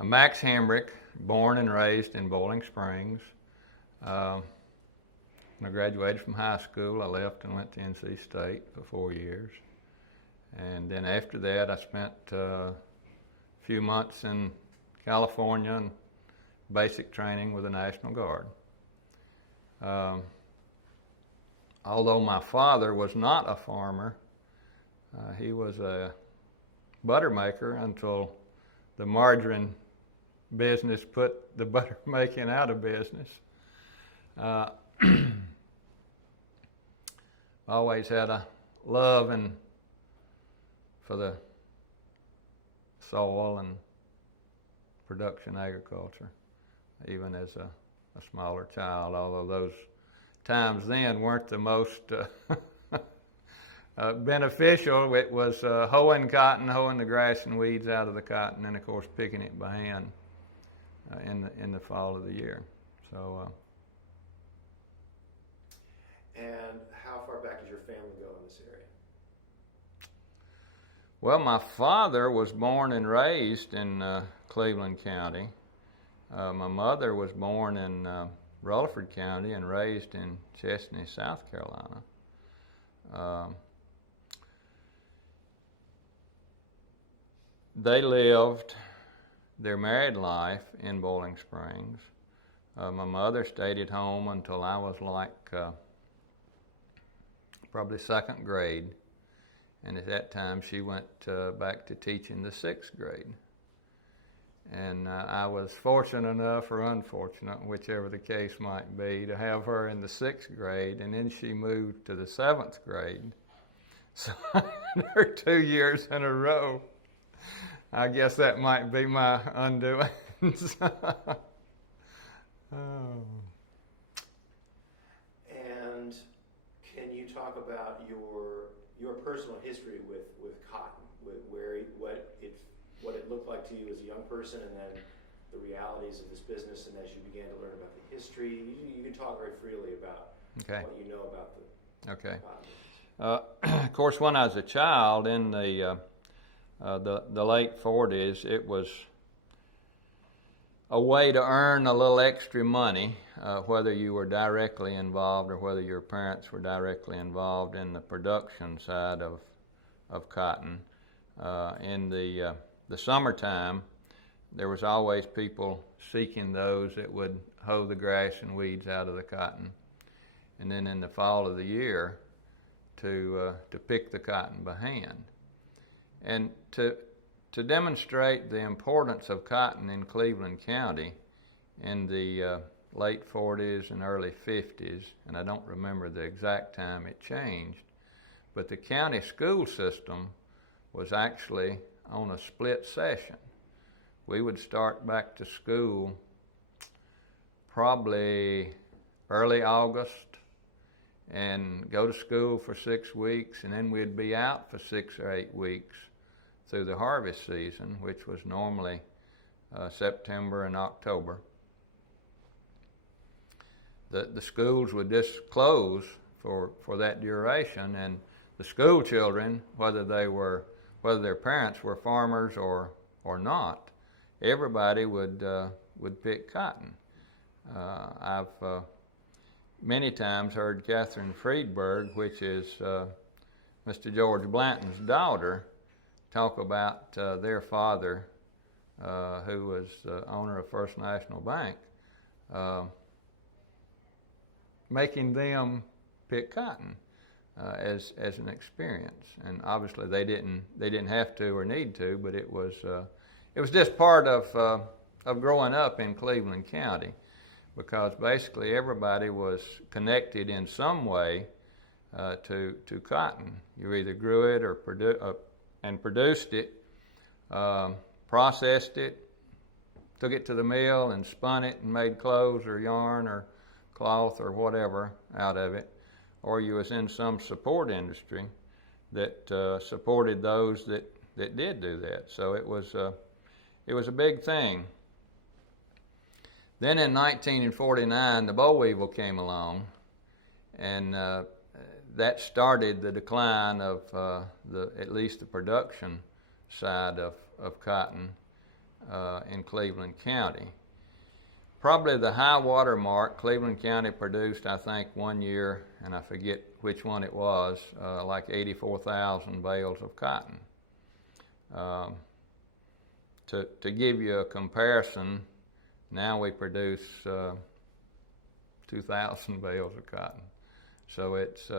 I'm Max Hamrick, born and raised in Bowling Springs. When I graduated from high school, I left and went to NC State for 4 years. And then after that, I spent a few months in California and basic training with the National Guard. Although my father was not a farmer, he was a butter maker until the margarine business put the butter making out of business. Always had a love for the soil and production agriculture, even as a smaller child, although those times then weren't the most beneficial. It was hoeing cotton, hoeing the grass and weeds out of the cotton, and of course picking it by hand in the fall of the year. So. And how far back does your family go in this area? Well, my father was born and raised in Cleveland County. My mother was born in Rutherford County and raised in Chesney, South Carolina. They lived their married life in Bowling Springs. My mother stayed at home until I was like probably second grade, and at that time she went back to teaching the sixth grade. And I was fortunate enough, or unfortunate, whichever the case might be, to have her in the sixth grade, and then she moved to the seventh grade. So her 2 years in a row. I guess that might be my undoing. Oh. And can you talk about your personal history with cotton, what it looked like to you as a young person, and then the realities of this business, and as you began to learn about the history? You can talk very freely about what you know about the cotton. Of course, when I was a child in the late 40s, it was a way to earn a little extra money, whether you were directly involved or whether your parents were directly involved in the production side of cotton. In the summertime, there was always people seeking those that would hoe the grass and weeds out of the cotton. And then in the fall of the year, to pick the cotton by hand. And to demonstrate the importance of cotton in Cleveland County in the late 40s and early 50s, and I don't remember the exact time it changed, but the county school system was actually on a split session. We would start back to school probably early August and go to school for 6 weeks, and then we'd be out for 6 or 8 weeks through the harvest season, which was normally September and October. The schools would just close for that duration, and the school children, whether their parents were farmers or not, everybody would pick cotton. I've many times heard Catherine Friedberg, which is Mr. George Blanton's daughter, talk about their father, who was the owner of First National Bank, making them pick cotton as an experience. And obviously they didn't have to or need to, but it was just part of growing up in Cleveland County, because basically everybody was connected in some way to cotton. You either grew it or produced it, processed it, took it to the mill and spun it and made clothes or yarn or cloth or whatever out of it, or you was in some support industry that supported those that did do that. So it was a big thing. Then in 1949, the boll weevil came along, and that started the decline of at least the production side of cotton. in Cleveland County. Probably the high water mark, Cleveland County produced, I think, one year, and I forget which one it was, like 84,000 bales of cotton. To give you a comparison, now we produce 2,000 bales of cotton. So it's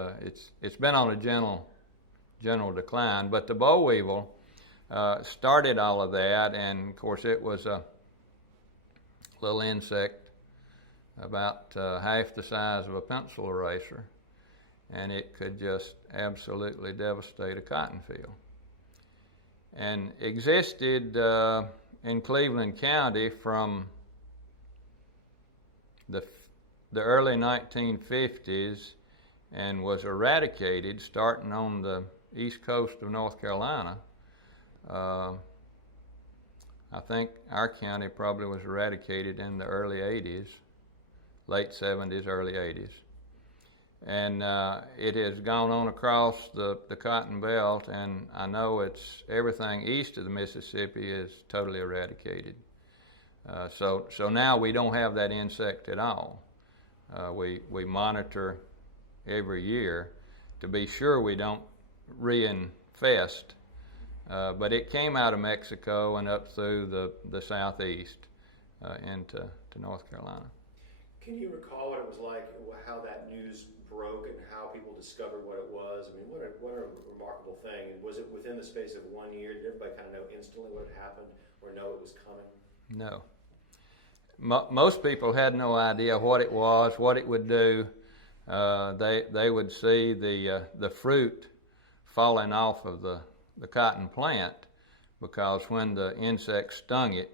been on a general decline. But the boll weevil started all of that, and of course it was a little insect about half the size of a pencil eraser, and it could just absolutely devastate a cotton field. And existed in Cleveland County from the early 1950s and was eradicated starting on the east coast of North Carolina. I think our county probably was eradicated in the early 80s, late 70s, early 80s. And it has gone on across the cotton belt, and I know it's everything east of the Mississippi is totally eradicated. So now we don't have that insect at all. We monitor every year to be sure we don't reinfest. But it came out of Mexico and up through the southeast into North Carolina. Can you recall what it was like, how that news broke and how people discovered what it was? I mean, what a remarkable thing. And was it within the space of 1 year? Did everybody kind of know instantly what had happened or know it was coming? No. Most people had no idea what it was, what it would do. They would see the fruit falling off of the cotton plant, because when the insect stung it,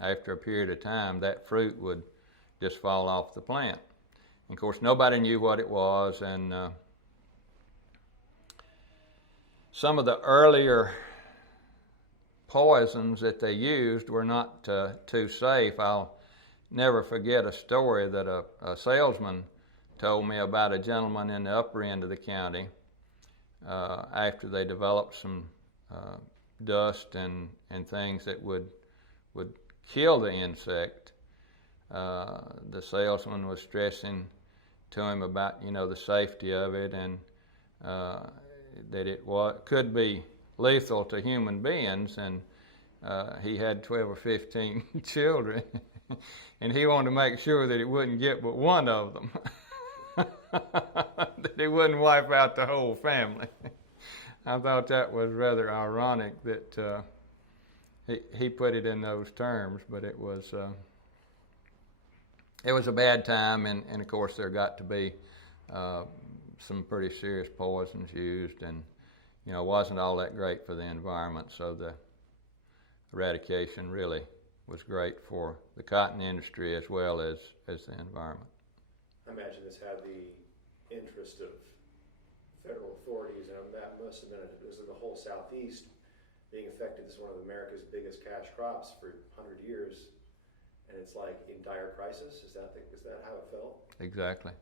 after a period of time, that fruit would just fall off the plant. And of course, nobody knew what it was, and some of the earlier poisons that they used were not too safe. I'll never forget a story that a salesman told me about a gentleman in the upper end of the county after they developed some dust and things that would kill the insect. The salesman was stressing to him about the safety of it, and that it could be lethal to human beings, and he had 12 or 15 children, and he wanted to make sure that it wouldn't get but one of them, that it wouldn't wipe out the whole family. I thought that was rather ironic that he put it in those terms, but it was a bad time, and of course there got to be some pretty serious poisons used, and it wasn't all that great for the environment, so the eradication really was great for the cotton industry as well as the environment. I imagine this had the interest of federal authorities, and that must have been the whole Southeast being affected. This is one of America's biggest cash crops for 100 years, and it's like in dire crisis. Is that how it felt? Exactly.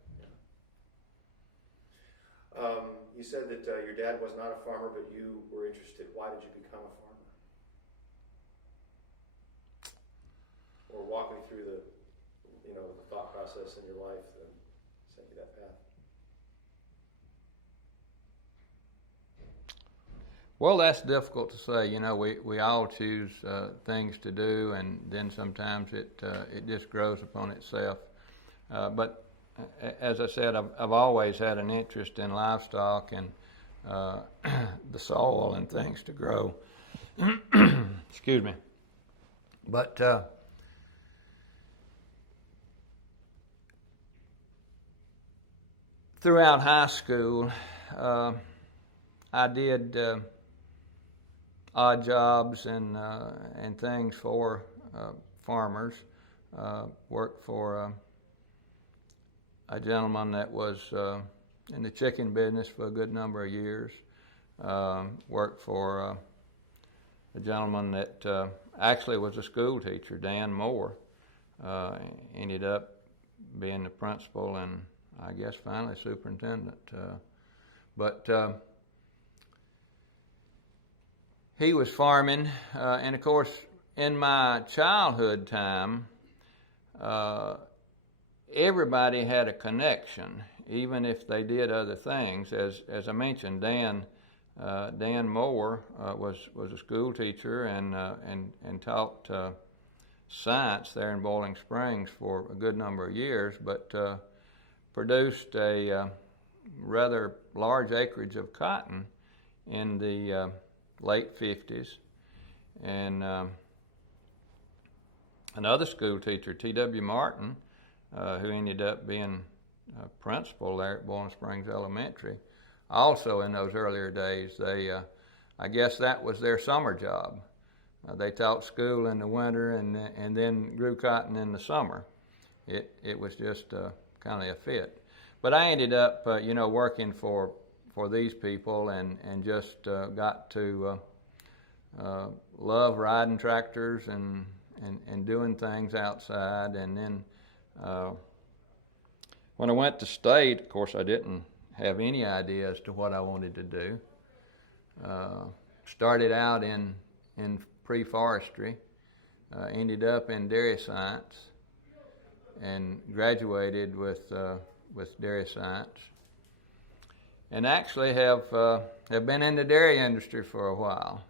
Yeah. You said that your dad was not a farmer, but you were interested. Why did you become a farmer? Or walk me through the thought process in your life that sent you that path. Well, that's difficult to say. We all choose things to do, and then sometimes it just grows upon itself. But as I said, I've always had an interest in livestock and the soil and things to grow. Excuse me. But throughout high school, I did odd jobs and things for farmers. Worked for a gentleman that was in the chicken business for a good number of years. Worked for a gentleman that actually was a school teacher, Dan Moore. Ended up being the principal and I guess finally superintendent. But he was farming, and of course in my childhood time, everybody had a connection, even if they did other things. As I mentioned, Dan Moore was a school teacher and taught science there in Boiling Springs for a good number of years, but produced a rather large acreage of cotton in the late 50s. And another school teacher, T.W. Martin, who ended up being principal there at Boiling Springs Elementary, also in those earlier days, I guess that was their summer job. They taught school in the winter and then grew cotton in the summer. It was just kind of a fit. But I ended up, working for these people and just got to love riding tractors and doing things outside. And then when I went to state, of course, I didn't have any idea as to what I wanted to do. Started out in pre-forestry, ended up in dairy science, and graduated with dairy science. And actually have been in the dairy industry for a while.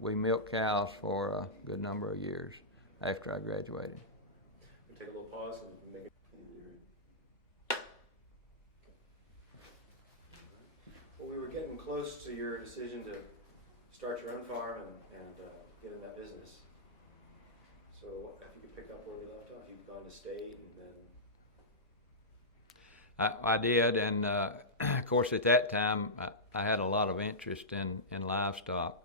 We milked cows for a good number of years after I graduated. We'll take a little pause and make it. Well, we were getting close to your decision to start your own farm and get in that business. So if you could pick up where we left off, you've gone to state and then... I did, and of course at that time I had a lot of interest in livestock.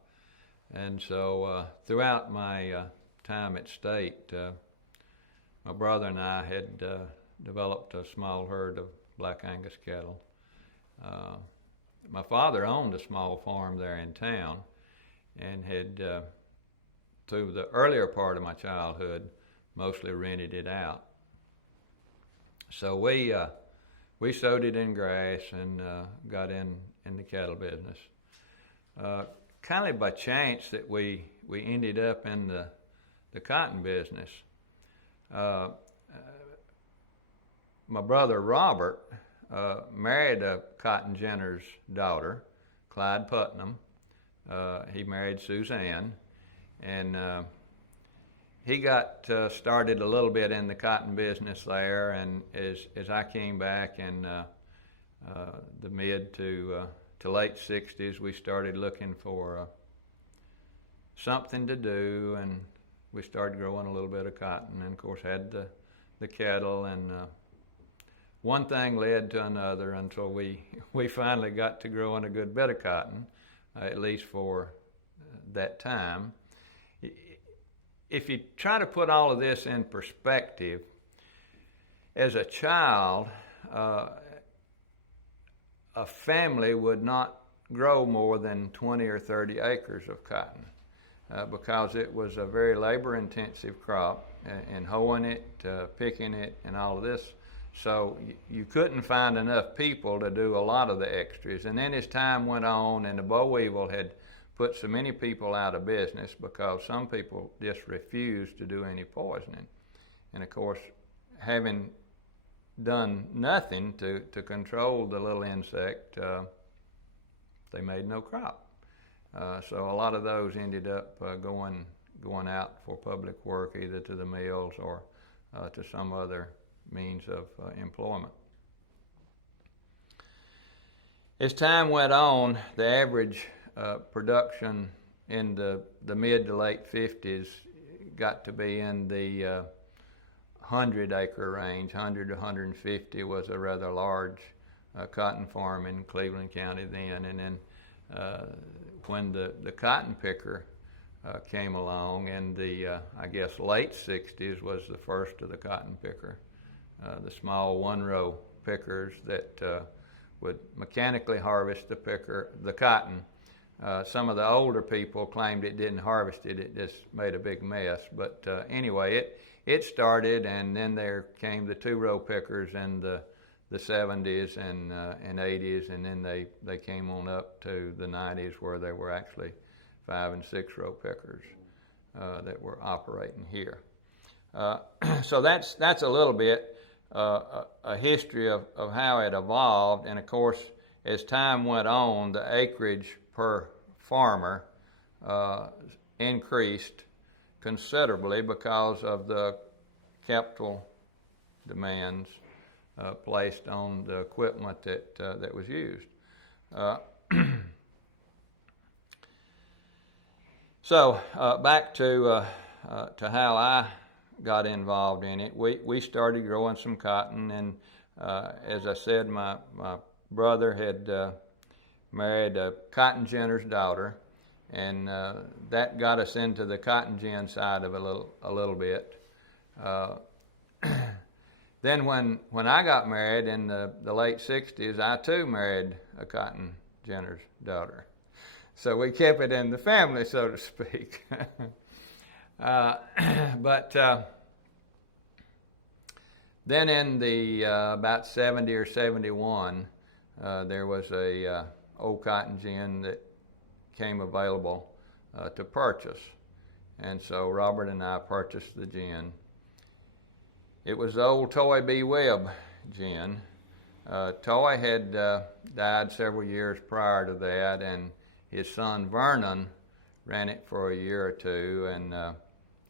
And so throughout my time at state, my brother and I had developed a small herd of Black Angus cattle. My father owned a small farm there in town and had, through the earlier part of my childhood, mostly rented it out. So we sowed it in grass and got in the cattle business. Kind of by chance that we ended up in the cotton business. My brother Robert married a cotton ginner's daughter, Clyde Putnam. He married Suzanne, and he got started a little bit in the cotton business there. And as I came back in the mid to late 60s, we started looking for something to do, and we started growing a little bit of cotton, and of course had the cattle, and one thing led to another until we finally got to growing a good bit of cotton, at least for that time. If you try to put all of this in perspective, as a child, a family would not grow more than 20 or 30 acres of cotton because it was a very labor-intensive crop, and hoeing it, picking it, and all of this. So you couldn't find enough people to do a lot of the extras. And then as time went on, and the boll weevil had put so many people out of business because some people just refused to do any poisoning. And of course, having done nothing to control the little insect, they made no crop. So a lot of those ended up going out for public work, either to the mills or to some other means of employment. As time went on, the average production in the mid to late 50s got to be in the 100-acre range. 100 to 150 was a rather large cotton farm in Cleveland County then. And then when the cotton picker came along in the, I guess, late 60s was the first of the cotton picker. The small one-row pickers that would mechanically harvest the cotton. Some of the older people claimed it didn't harvest it, it just made a big mess. But anyway, it started, and then there came the two-row pickers in the 70s and 80s, and then they came on up to the 90s where there were actually 5- and 6-row pickers. that were operating here. So that's a little bit a history of how it evolved, and of course, as time went on, the acreage per farmer increased considerably because of the capital demands placed on the equipment that was used. So back to how I got involved in it. We started growing some cotton, and as I said, my brother had married a cotton ginner's daughter, and that got us into the cotton gin side of it a little bit. Then when I got married in the late 60s, I too married a cotton ginner's daughter. So we kept it in the family, so to speak. But then in the about 70 or 71, there was a old cotton gin that came available to purchase. And so Robert and I purchased the gin. It was the old Toy B. Webb gin. Toy had died several years prior to that, and his son Vernon ran it for a year or two, and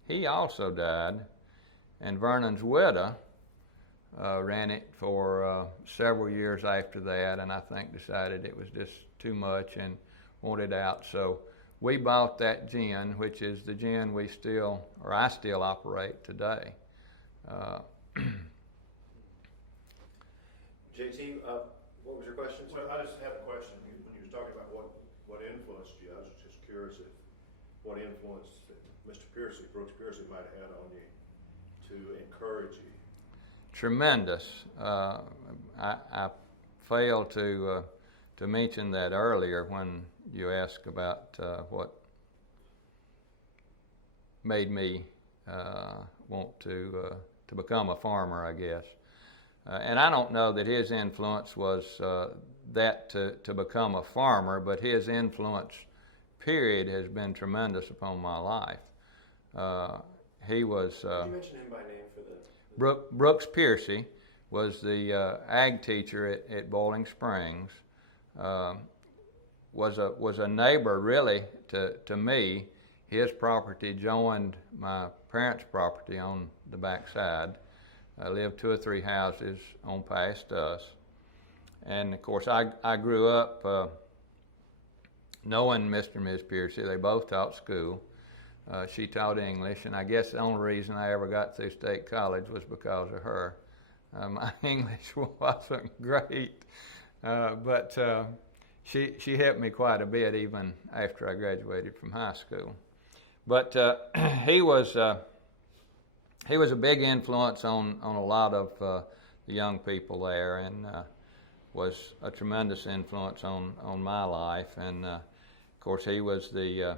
he also died. And Vernon's widow ran it for several years after that, and I think decided it was just too much and wanted out. So we bought that gin, which is the gin I still operate today. JT, what was your question? Well, I just had a question. When you were talking about what influenced you, I was just curious what influence that Brooks Piercy might have had on you to encourage you. Tremendous. I failed to mention that earlier when you asked about what made me want to become a farmer, I guess. And I don't know that his influence was that to become a farmer, but his influence, period, has been tremendous upon my life. He was... Did you mention him by name for the... Brooks Piercy was the ag teacher at Boiling Springs. Was a neighbor, really, to me. His property joined my parents' property on the backside. I lived 2 or 3 houses on past us. And of course, I grew up knowing Mr. and Ms. Piercy. They both taught school. She taught English, and I guess the only reason I ever got through state college was because of her. My English wasn't great, but she helped me quite a bit even after I graduated from high school. But he was a big influence on a lot of the young people there, and was a tremendous influence on my life. And of course, he was the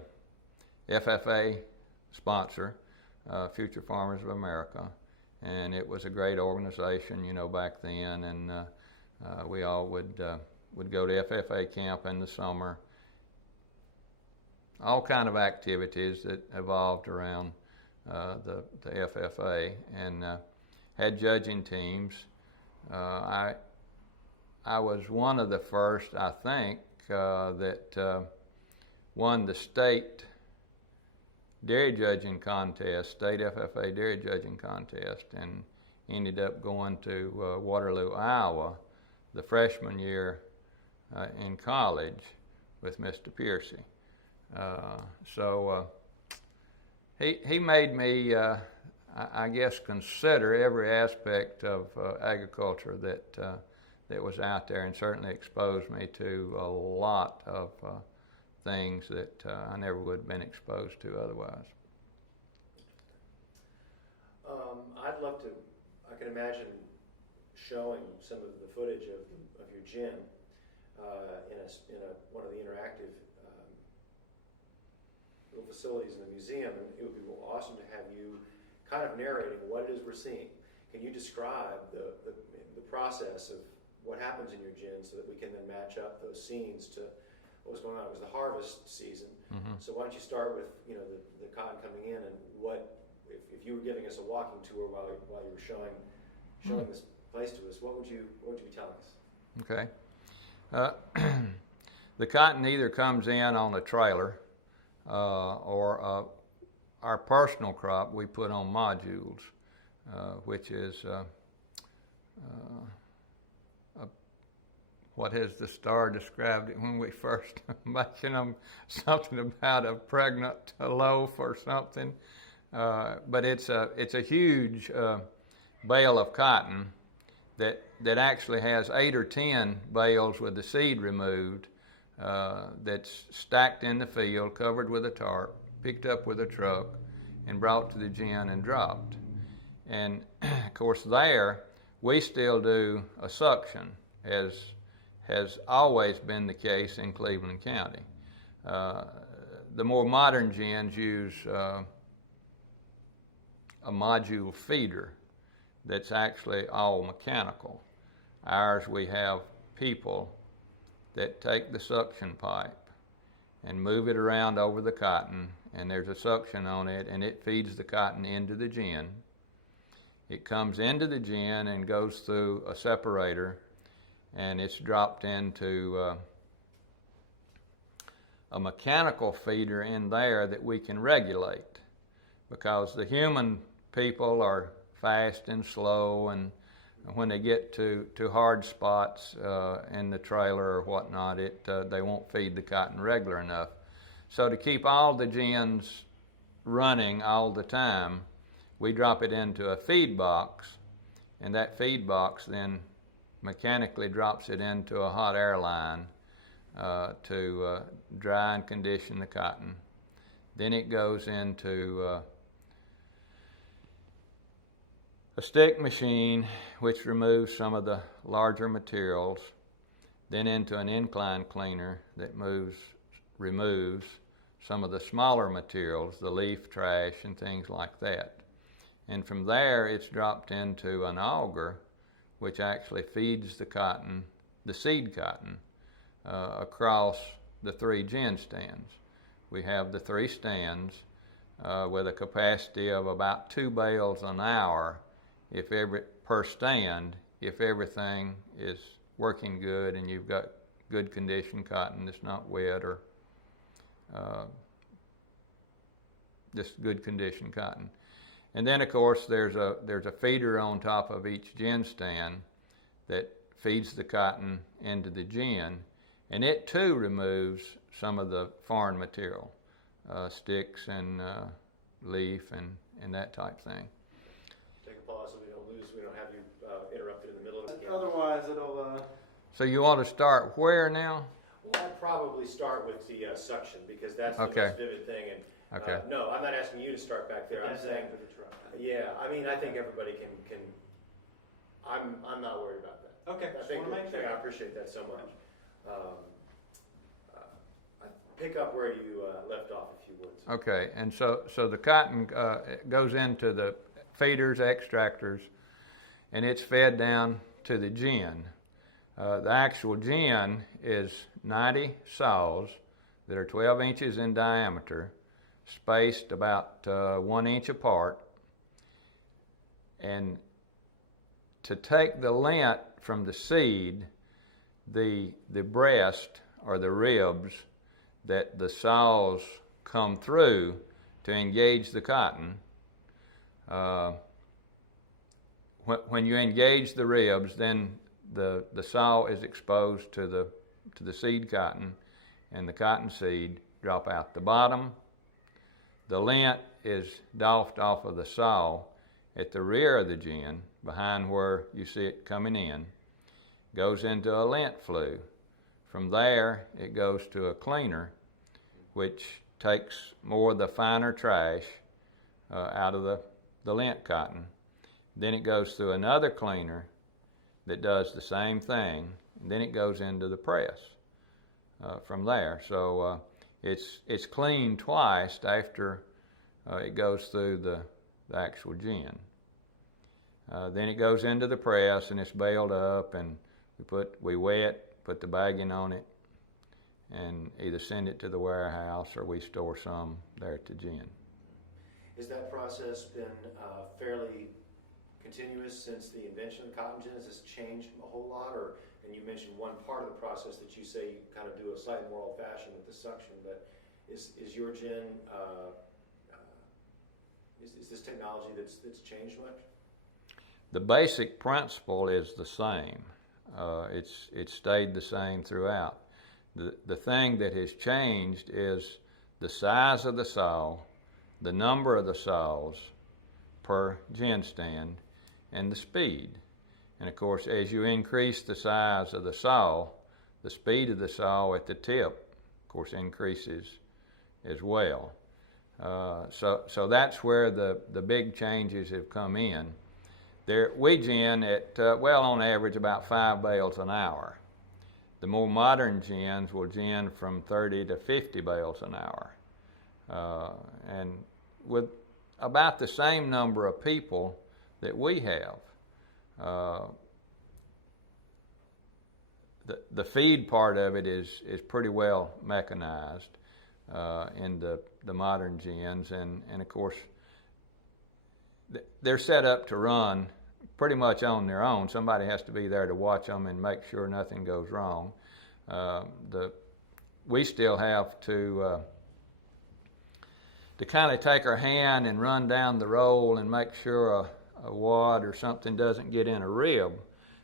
FFA sponsor, Future Farmers of America, and it was a great organization, back then. And we all would go to FFA camp in the summer. All kind of activities that evolved around the FFA, and had judging teams. I was one of the first, I think, that won the state dairy judging contest, state FFA dairy judging contest, and ended up going to Waterloo, Iowa, the freshman year in college with Mr. Piercy. So he made me, I guess, consider every aspect of agriculture that was out there, and certainly exposed me to a lot of things that I never would have been exposed to otherwise. I'd love to. I can imagine showing some of the footage of your gin in one of the interactive little facilities in the museum, and it would be awesome to have you kind of narrating what it is we're seeing. Can you describe the process of what happens in your gin so that we can then match up those scenes to what was going on. It was the harvest season. Mm-hmm. So why don't you start with, you know, the cotton coming in, and what, if you were giving us a walking tour while you were showing this place to us, what would you be telling us? Okay. The cotton either comes in on a trailer or our personal crop we put on modules, which is what has the Star described it when we first mentioned them, something about a pregnant loaf or something. But it's a huge bale of cotton that actually has 8 or 10 bales with the seed removed, that's stacked in the field, covered with a tarp, picked up with a truck, and brought to the gin and dropped. And of course there, we still do a suction, as has always been the case in Cleveland County. The more modern gins use a module feeder that's actually all mechanical. Ours, we have people that take the suction pipe and move it around over the cotton, and there's a suction on it, and it feeds the cotton into the gin. It comes into the gin and goes through a separator, and it's dropped into a mechanical feeder in there that we can regulate, because the human people are fast and slow, and when they get to hard spots in the trailer or whatnot, they won't feed the cotton regular enough. So to keep all the gins running all the time, we drop it into a feed box, and that feed box then mechanically drops it into a hot air line to dry and condition the cotton. Then it goes into a stick machine, which removes some of the larger materials, then into an incline cleaner that removes some of the smaller materials, the leaf trash and things like that. And from there, it's dropped into an auger, which actually feeds the cotton, the seed cotton, across the 3 gin stands. We have the 3 stands with a capacity of about 2 bales an hour per stand, if everything is working good and you've got good condition cotton that's not wet, or just good condition cotton. And then of course there's a feeder on top of each gin stand that feeds the cotton into the gin, and it too removes some of the foreign material, sticks and leaf and that type thing. Take a pause so we don't have you interrupted in the middle of it. Otherwise, it'll. So you want to start where now? Well, I'd probably start with the suction, because that's the Okay. most vivid thing. And Okay. no, I'm not asking you to start back there. I'm saying, yeah. I mean, I think everybody can. I'm not worried about that. Okay. I think I appreciate that so much. Pick up where you left off, if you would. Okay, and so the cotton goes into the feeders, extractors, and it's fed down to the gin. The actual gin is 90 saws that are 12 inches in diameter, spaced about 1 inch apart. And to take the lint from the seed, the breast or the ribs that the saws come through to engage the cotton, when you engage the ribs, then the saw is exposed to the seed cotton, and the cotton seed drop out the bottom. The lint is doffed off of the saw at the rear of the gin, behind where you see it coming in, goes into a lint flue. From there, it goes to a cleaner, which takes more of the finer trash out of the lint cotton. Then it goes through another cleaner that does the same thing, and then it goes into the press from there. So it's cleaned twice after it goes through the actual gin. Then it goes into the press, and it's baled up, and we wet, put the bagging on it, and either send it to the warehouse or we store some there at the gin. Has that process been fairly continuous since the invention of the cotton gin? Has this changed a whole lot? And you mentioned one part of the process that you say you kind of do a slightly more old-fashioned with the suction, but is your gin, is this technology that's changed much? The basic principle is the same. It's stayed the same throughout. The thing that has changed is the size of the saw, the number of the saws per gin stand, and the speed. And of course, as you increase the size of the saw, the speed of the saw at the tip, of course, increases as well. So that's where the big changes have come in. We gin at, on average, about 5 bales an hour. The more modern gins will gin from 30 to 50 bales an hour. And with about the same number of people that we have, the feed part of it is pretty well mechanized in the modern gins, and of course they're set up to run pretty much on their own. Somebody has to be there to watch them and make sure nothing goes wrong. We still have to kind of take our hand and run down the roll and make sure a wad or something doesn't get in a rib,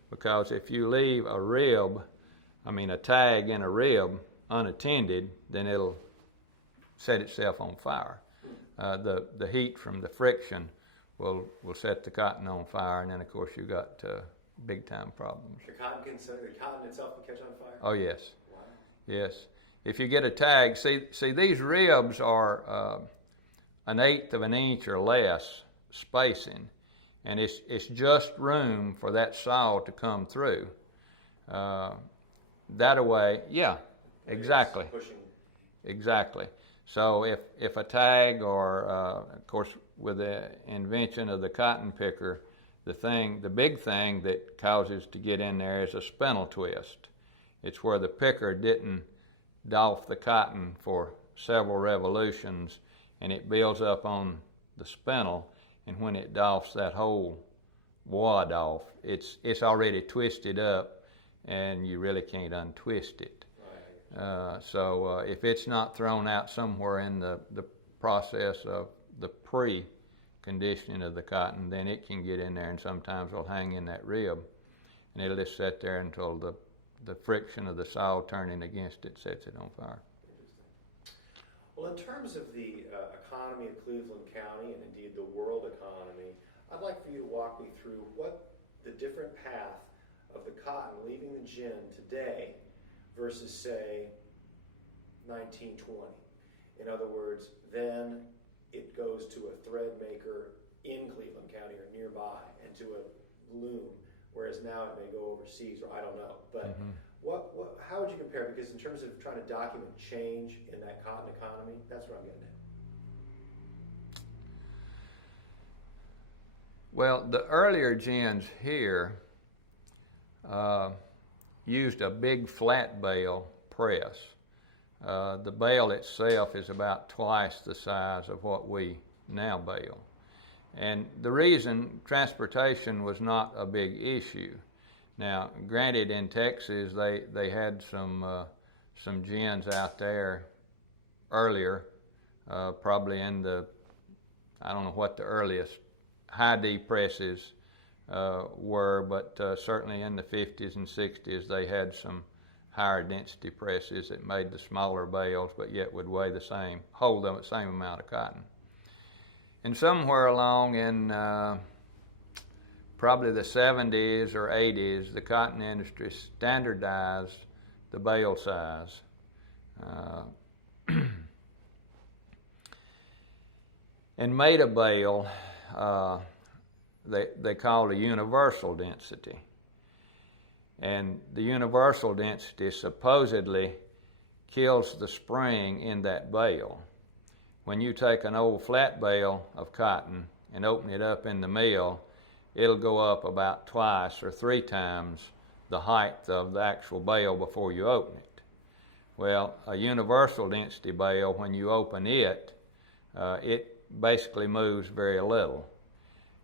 because if you leave a tag in a rib unattended, then it'll set itself on fire. The heat from the friction will set the cotton on fire, and then of course you've got big time problems. The cotton itself can catch on fire? Oh yes. Wow. Yes. If you get a tag, see these ribs are 1/8 of an inch or less spacing, and it's just room for that saw to come through. That away, yeah, exactly. Pushing. Exactly. So if a tag, or of course with the invention of the cotton picker, the big thing that causes to get in there is a spindle twist. It's where the picker didn't doff the cotton for several revolutions, and it builds up on the spindle, and when it doffs that whole wad off, it's already twisted up, and you really can't untwist it. So if it's not thrown out somewhere in the process of the pre-conditioning of the cotton, then it can get in there, and sometimes it'll hang in that rib, and it'll just sit there until the friction of the saw turning against it sets it on fire. Well, in terms of the economy of Cleveland County, and indeed the world economy, I'd like for you to walk me through what the different path of the cotton leaving the gin today versus, say, 1920. In other words, then it goes to a thread maker in Cleveland County or nearby, and to a loom, whereas now it may go overseas, or I don't know. But how would you compare? Because in terms of trying to document change in that cotton economy, that's what I'm getting at. Well, the earlier gins here used a big flat bale press. The bale itself is about twice the size of what we now bale. And the reason, transportation was not a big issue. Now, granted, in Texas, they had some gins out there earlier, probably in I don't know what the earliest high D presses were, but certainly in the 50s and 60s they had some higher density presses that made the smaller bales, but yet would weigh the same, hold the same amount of cotton. And somewhere along in probably the 70s or 80s, the cotton industry standardized the bale size. And made a bale they called a universal density. And the universal density supposedly kills the spring in that bale. When you take an old flat bale of cotton and open it up in the mill, it'll go up about twice or 3 times the height of the actual bale before you open it. Well, a universal density bale, when you open it, it basically moves very little.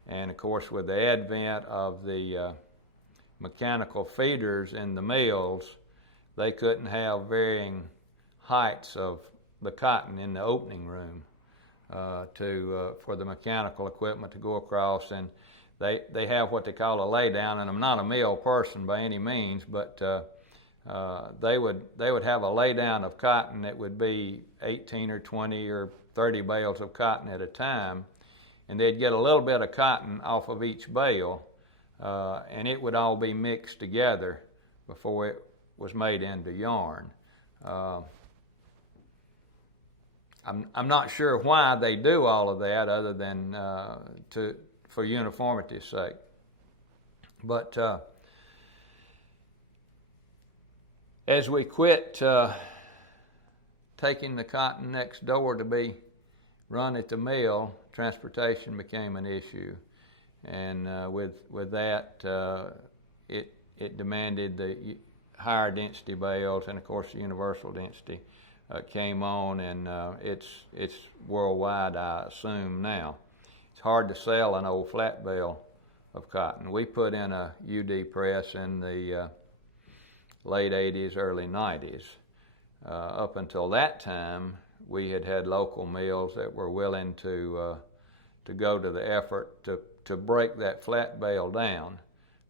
And of course, with the advent of the mechanical feeders in the mills, they couldn't have varying heights of the cotton in the opening room for the mechanical equipment to go across. And they have what they call a laydown, and I'm not a mill person by any means, but they would have a laydown of cotton that would be 18 or 20 or 30 bales of cotton at a time, and they'd get a little bit of cotton off of each bale, and it would all be mixed together before it was made into yarn. I'm not sure why they do all of that other than for uniformity's sake. But as we quit taking the cotton next door to be run at the mill, transportation became an issue, and with that, it demanded the higher density bales, and of course the universal density came on, and it's worldwide, I assume now. It's hard to sell an old flat bale of cotton. We put in a UD press in the late 80s, early 90s. Up until that time, we had local mills that were willing to go to the effort to break that flat bale down.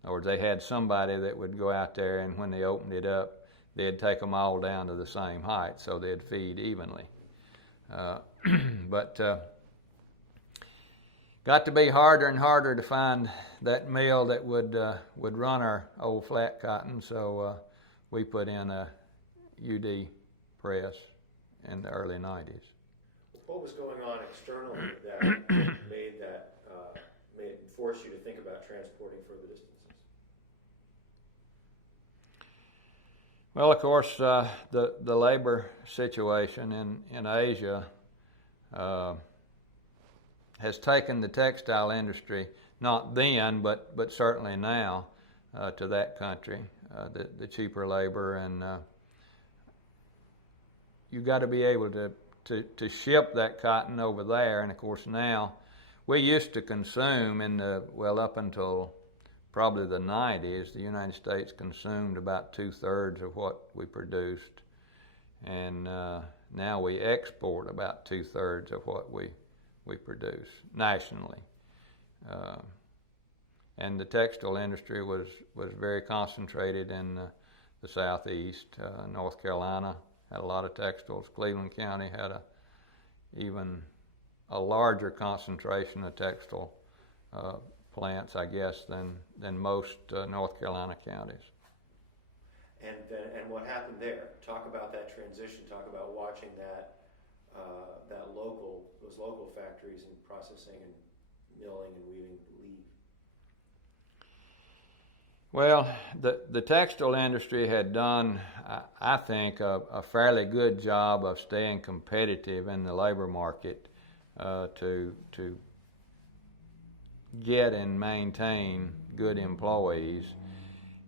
In other words, they had somebody that would go out there, and when they opened it up, they'd take them all down to the same height, so they'd feed evenly. But got to be harder and harder to find that mill that would run our old flat cotton, so we put in a UD press in the early 90s. What was going on externally that made force you to think about transporting further distances? Well, of course, the labor situation in Asia has taken the textile industry, not then, but certainly now, to that country, the cheaper labor, and you've got to be able to ship that cotton over there. And of course now, we used to consume up until probably the 90s, the United States consumed about 2/3 of what we produced, and now we export about 2/3 of what we produce nationally. And the textile industry was very concentrated in the southeast. North Carolina had a lot of textiles. Cleveland County had even a larger concentration of textile plants, I guess, than most North Carolina counties. And what happened there? Talk about that transition. Talk about watching those local factories and processing and milling and weaving leave. Well, the textile industry had done, I think, a fairly good job of staying competitive in the labor market to get and maintain good employees.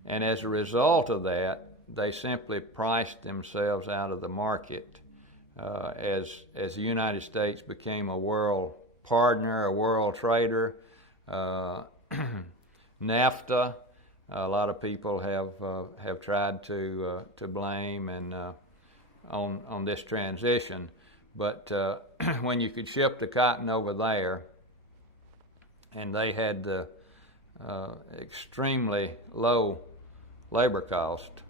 And as a result of that, they simply priced themselves out of the market. As the United States became a world partner, a world trader, NAFTA, a lot of people have tried to blame and on this transition, but when you could ship the cotton over there, and they had the extremely low labor cost,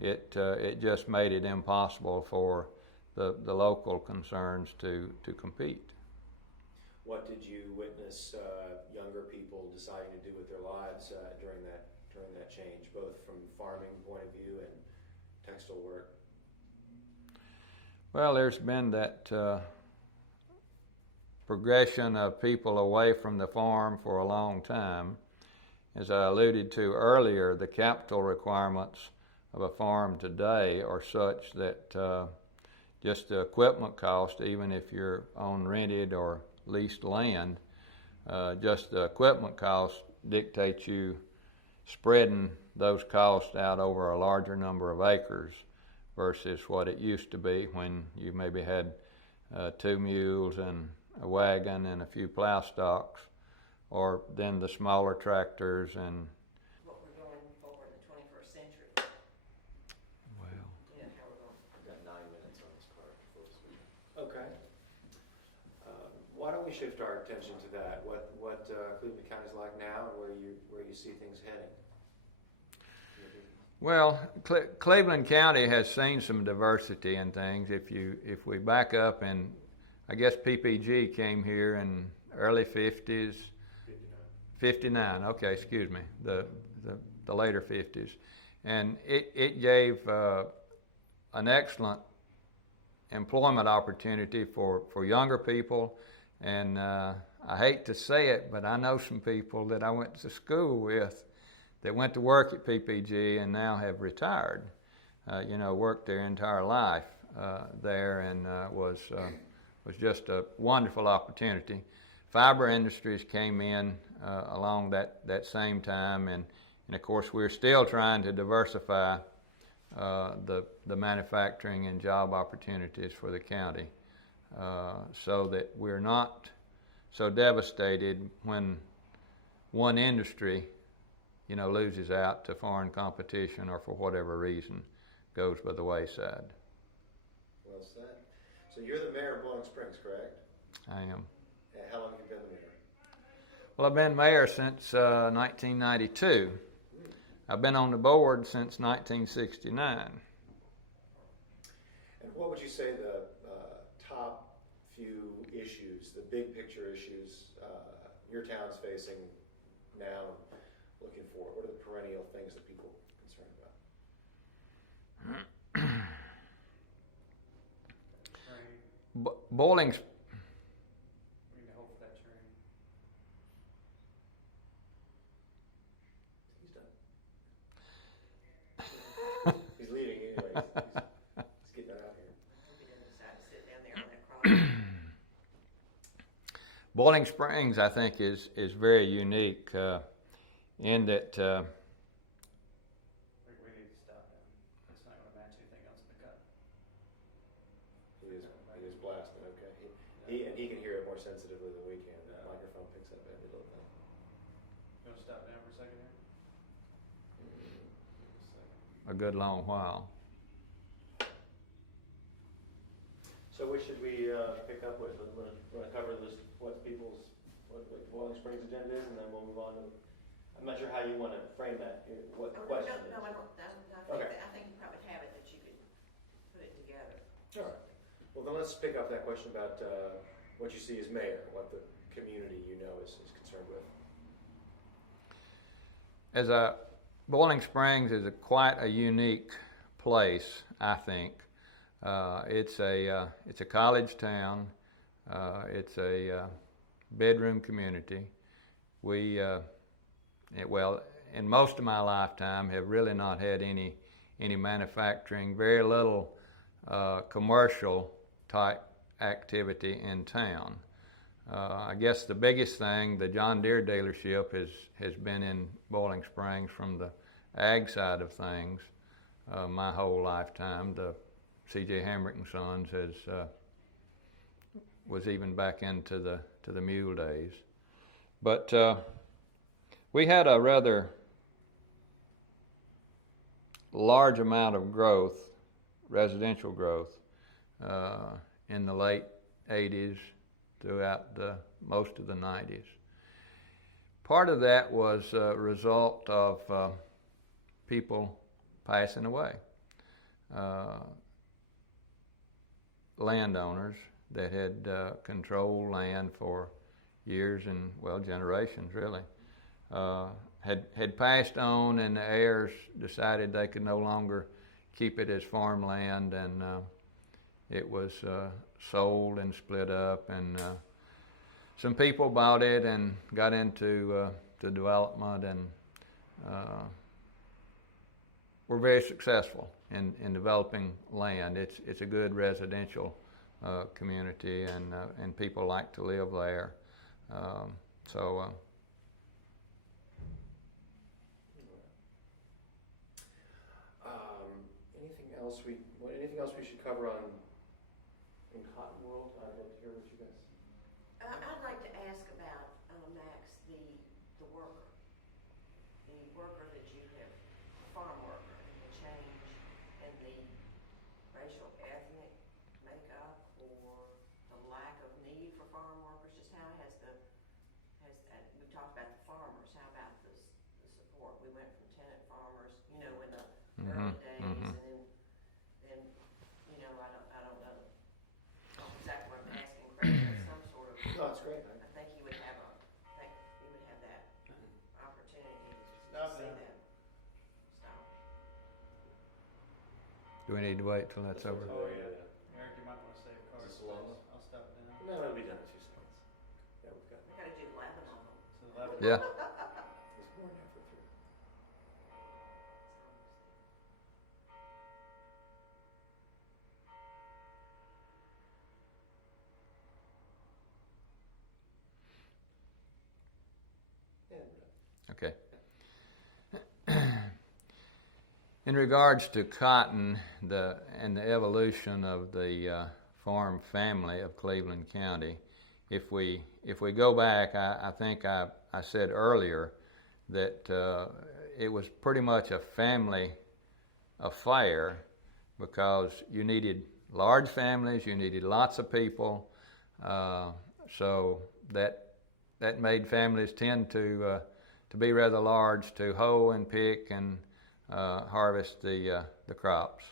it just made it impossible for the local concerns to compete. What did you witness younger people deciding to do with their lives during that change, both from farming point of view and textile work? Well, there's been that progression of people away from the farm for a long time. As I alluded to earlier, the capital requirements of a farm today are such that just the equipment cost, even if you're on rented or leased land, just the equipment cost dictates you spreading those costs out over a larger number of acres versus what it used to be when you maybe had 2 mules and a wagon and a few plow stocks, or then the smaller tractors and. What we're going for in the 21st century. Well. You know, how we're going. We've got 9 minutes on this card. Okay. Why don't we shift our attention to that? What Cleveland County's like now, and where you see things heading? Well, Cleveland County has seen some diversity in things. If we back up, and I guess PPG came here in early 50s. 59. Okay, excuse me. The later 50s, and it gave an excellent employment opportunity for younger people. And I hate to say it, but I know some people that I went to school with that went to work at PPG and now have retired. Worked their entire life there, and was just a wonderful opportunity. Fiber industries came in along that same time, and of course we're still trying to diversify the manufacturing and job opportunities for the county, so that we're not so devastated when one industry loses out to foreign competition, or for whatever reason goes by the wayside. Well said. So you're the mayor of Bowling Springs, correct? I am. And how long have you been the mayor? Well, I've been mayor since 1992. I've been on the board since 1969. And what would you say the top few issues, the big picture issues your town's facing now and looking forward? What are the perennial things that people are concerned about? Bowling. We need to hope for that train. He's done. He's leaving anyway. He's getting that out here. He didn't decide to sit down there on that cross. Bowling Springs, I think, is very unique in that. We need to stop him. It's not going to match anything else in the cut. He is blasting. Okay. He can hear it more sensitively than we can. The microphone picks up every little thing. You want to stop down for a second here? A good long while. So what should we pick up with? Want to cover this, what the Bowling Springs agenda is, and then we'll move on to, I'm not sure how you want to frame that, what the question is. No, I don't. I think you probably have it that you could put it together. All right. Well, then let's pick up that question about what you see as mayor, what the community is concerned with. Bowling Springs is quite a unique place, I think. It's a college town. It's a bedroom community. We, in most of my lifetime, have really not had any manufacturing, very little commercial type activity in town. I guess the biggest thing, the John Deere dealership has been in Bowling Springs from the ag side of things my whole lifetime. The C.J. Hamrick and Sons was even back into the mule days. But we had a rather large amount of growth, residential growth, in the late 80s throughout most of the 90s. Part of that was a result of people passing away. Landowners that had controlled land for years and, generations really, had passed on, and the heirs decided they could no longer keep it as farmland, and it was sold and split up, and some people bought it and got into the development, and were very successful in developing land. It's a good residential community, and people like to live there. Anything anything else we should cover on? In Cotton World, I'd love to hear what you guys. I'd like to ask about, Max, the worker that you have, farm worker, and the change in the racial ethnic makeup or the lack of need for farm workers. Just how we talked about the farmers, how about the support? We went from tenant farmers, in the early days, and then, I don't know exactly what I'm asking, Craig, but some sort of, No, it's great. I think you would have that opportunity to Stop see now. that. Stop. Do we need to wait till that's over? Oh, yeah. Eric, you might want to save cards. Is this long? I'll stop down. No, it'll be done in 2 seconds. Yeah, we've got We gotta do 11 of them. So 11. Yeah. this more than halfway through. And we're done. Okay. In regards to cotton, and the evolution of the farm family of Cleveland County, if we go back, I think I said earlier that it was pretty much a family affair because you needed large families, you needed lots of people, so that made families tend to be rather large to hoe and pick and harvest the crops.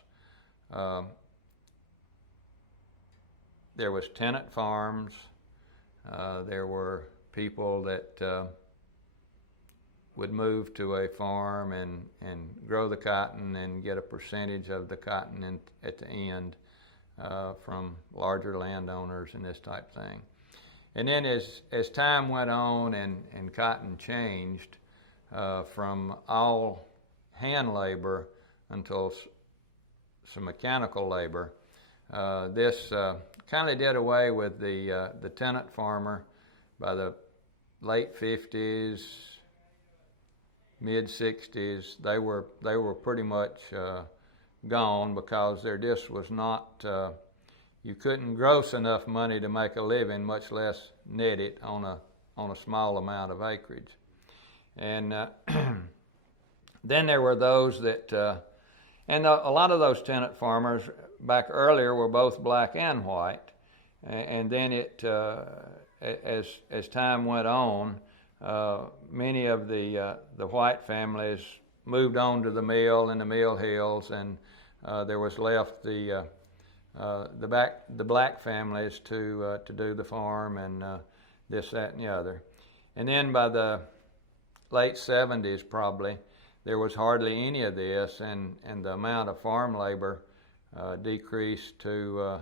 There was tenant farms. There were people that would move to a farm and grow the cotton and get a percentage of the cotton at the end from larger landowners and this type thing. And then as time went on and cotton changed from all hand labor until some mechanical labor, this kind of did away with the tenant farmer by the late 50s, mid 60s. They were pretty much gone because there just was not. You couldn't gross enough money to make a living, much less net it on a small amount of acreage. And then there were those that, and a lot of those tenant farmers back earlier were both black and white. And then as time went on, many of the white families moved on to the mill and the mill hills, and there was left the black families to do the farm and this, that, and the other. And then by the late 70s probably, there was hardly any of this, and the amount of farm labor decreased to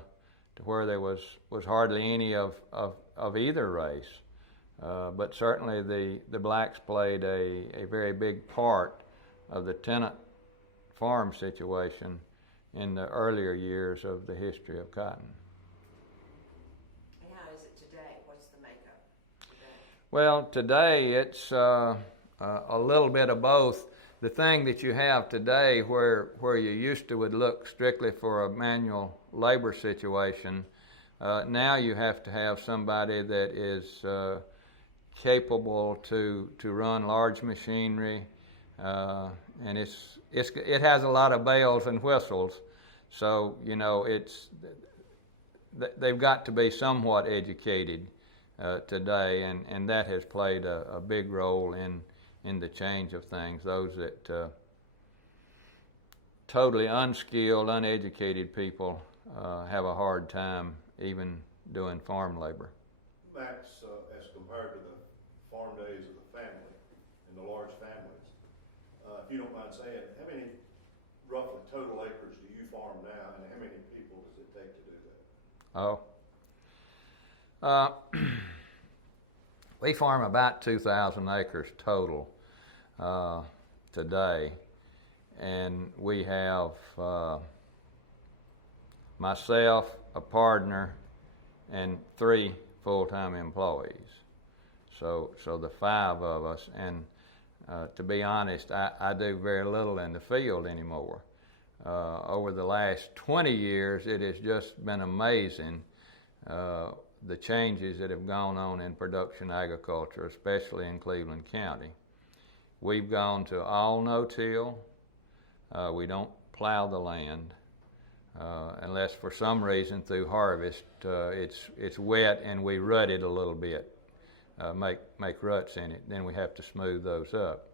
where there was hardly any of either race. But certainly the blacks played a very big part of the tenant farm situation in the earlier years of the history of cotton. And how is it today? What's the makeup today? Well, today it's a little bit of both. The thing that you have today where you used to would look strictly for a manual labor situation, now you have to have somebody that is capable to run large machinery, and it has a lot of bells and whistles. So they've got to be somewhat educated today, and that has played a big role in the change of things. Those that totally unskilled, uneducated people have a hard time even doing farm labor. Max, as compared to the farm days of the family and the large families, if you don't mind saying, how many roughly total acres do you farm now, and how many people does it take to do that? We farm about 2,000 acres total today, and we have myself, a partner, and 3 full-time employees. So the 5 of us, and to be honest, I do very little in the field anymore. Over the last 20 years, it has just been amazing the changes that have gone on in production agriculture, especially in Cleveland County. We've gone to all no-till. We don't plow the land unless for some reason through harvest it's wet and we rut it a little bit, make ruts in it. Then we have to smooth those up.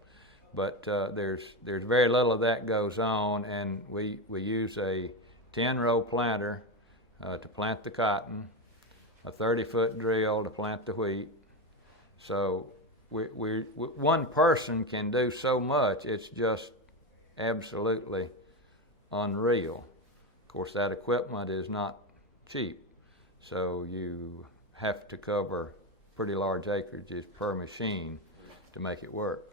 But there's very little of that goes on, and we use a 10-row planter to plant the cotton, a 30-foot drill to plant the wheat. So one person can do so much, it's just absolutely unreal. Of course, that equipment is not cheap, so you have to cover pretty large acreages per machine to make it work.